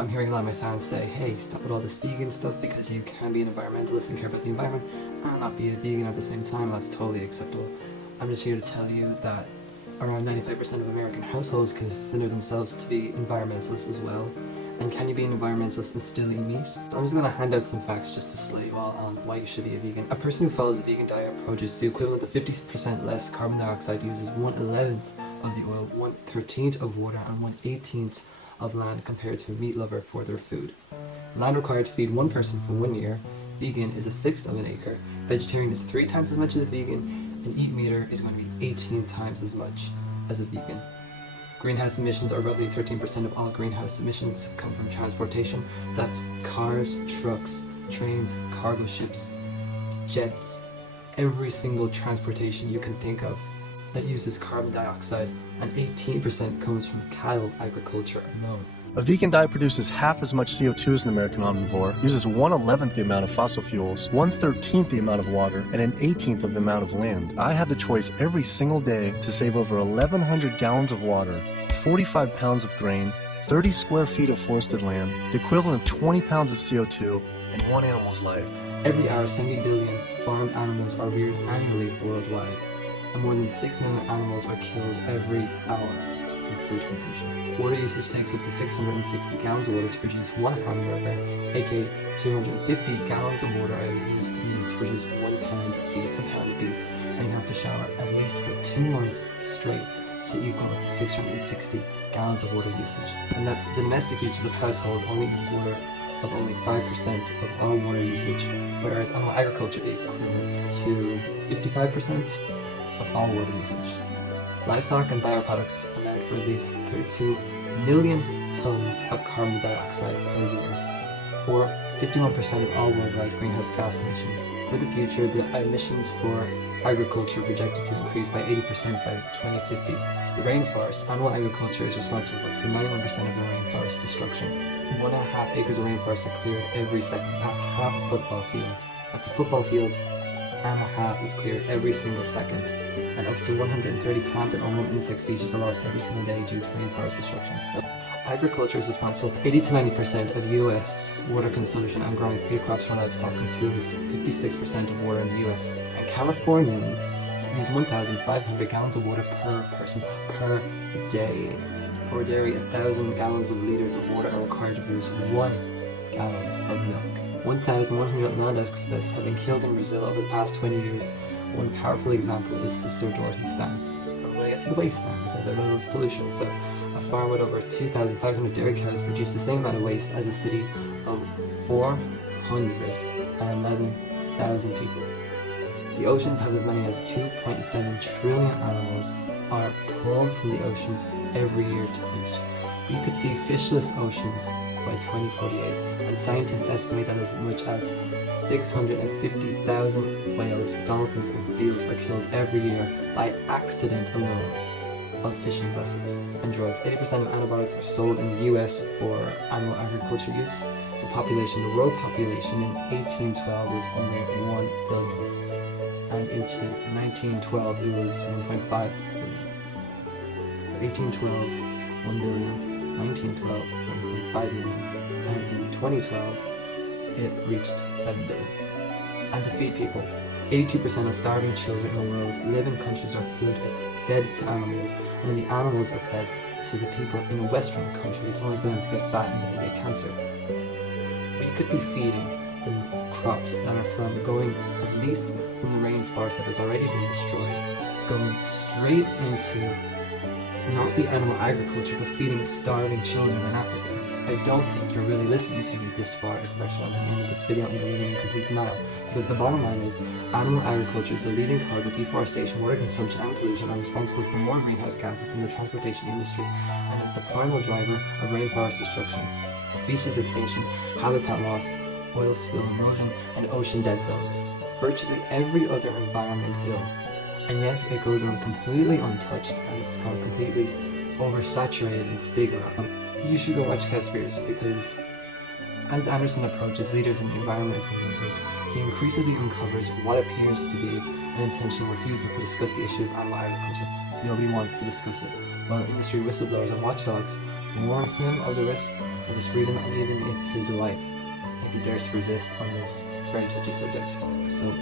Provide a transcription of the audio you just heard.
I'm hearing a lot of my fans say, hey, stop with all this vegan stuff because you can be an environmentalist and care about the environment and not be a vegan at the same time. That's totally acceptable. I'm just here to tell you that around 95% of American households consider themselves to be environmentalists as well. And can you be an environmentalist and still eat meat? So I'm just going to hand out some facts just to slay you all on why you should be a vegan. A person who follows a vegan diet produces the equivalent of 50% less carbon dioxide, uses 1/11 of the oil, 1/13 of water, and 1/18 of land compared to a meat lover for their food. Land required to feed one person for 1 year. Vegan is 1/6 of an acre. Vegetarian is 3 times as much as a vegan. An eat meater is going to be 18 times as much as a vegan. Greenhouse emissions are roughly 13% of all greenhouse emissions come from transportation. That's cars, trucks, trains, cargo ships, jets, every single transportation you can think of that uses carbon dioxide, and 18% comes from cattle agriculture alone. A vegan diet produces half as much CO2 as an American omnivore, uses 1/11 the amount of fossil fuels, 1/13 the amount of water, and an 18th of the amount of land. I have the choice every single day to save over 1,100 gallons of water, 45 pounds of grain, 30 square feet of forested land, the equivalent of 20 pounds of CO2, and one animal's life. Every hour, 70 billion farmed animals are reared annually worldwide, and more than 6 million animals are killed every hour from food consumption. Water usage takes up to 660 gallons of water to produce 1 hamburger, aka 250 gallons of water are used to produce 1 pound of beef, and you have to shower at least for 2 months straight to equal to 660 gallons of water usage. And that's the domestic usage of household only uses water of only 5% of all water usage, whereas animal agriculture equates to 55% of all water usage. Livestock and bioproducts amount for at least 32 million tons of carbon dioxide per year, or 51% of all worldwide greenhouse gas emissions. For the future, the emissions for agriculture are projected to increase by 80% by 2050. The rainforest, animal agriculture is responsible for up to 91% of the rainforest destruction. 1.5 acres of rainforest are cleared every second. That's half a football field. That's a football field and a half is cleared every single second, and up to 130 plant and animal insect species are lost every single day due to rainforest destruction. Agriculture is responsible for 80 to 90% of US water consumption, and growing feed crops for livestock consumes 56% of water in the US. And Californians use 1,500 gallons of water per person per day. For dairy, 1,000 gallons of liters of water are required to produce 1 gallon of milk. 1,100 land activists have been killed in Brazil over the past 20 years. One powerful example is Sister Dorothy's stand. I'm going to get to the waste stand because everyone loves pollution. So a farm with over 2,500 dairy cows produces the same amount of waste as a city of 411,000 people. The oceans have as many as 2.7 trillion animals are pulled from the ocean every year to eat. We could see fishless oceans by 2048, and scientists estimate that as much as 650,000 whales, dolphins, and seals are killed every year by accident alone of fishing vessels. And drugs. 80% of antibiotics are sold in the US for animal agriculture use. The world population in 1812 was only 1 billion, and into 1912 it was 1.5 billion. So 1812, 1 billion, 1912, 1.5 million, and in 2012 it reached 7 billion. And to feed people, 82% of starving children in the world live in countries where food is fed to animals, and then the animals are fed to the people in Western countries, only for them to get fat and then get cancer. We could be feeding the crops that are going at least from the rainforest that has already been destroyed, going straight into not the animal agriculture, but feeding starving children in Africa. I don't think you're really listening to me this far if you're actually at the end of this video. I'm living in complete denial, because the bottom line is animal agriculture is the leading cause of deforestation, water consumption, and pollution, and responsible for more greenhouse gases in the transportation industry, and it's the primal driver of rainforest destruction, species extinction, habitat loss, oil spill erosion, and ocean dead zones. Virtually every other environment ill, and yet it goes on completely untouched, and it's gone completely oversaturated in stigma. You should go watch Cowspiracy, because as Anderson approaches leaders in the environmental movement, he increasingly uncovers what appears to be an intentional refusal to discuss the issue of animal agriculture. Nobody wants to discuss it, while industry whistleblowers and watchdogs Warn him of the risk of his freedom and even if his life, if he dares to resist on this very touchy subject. So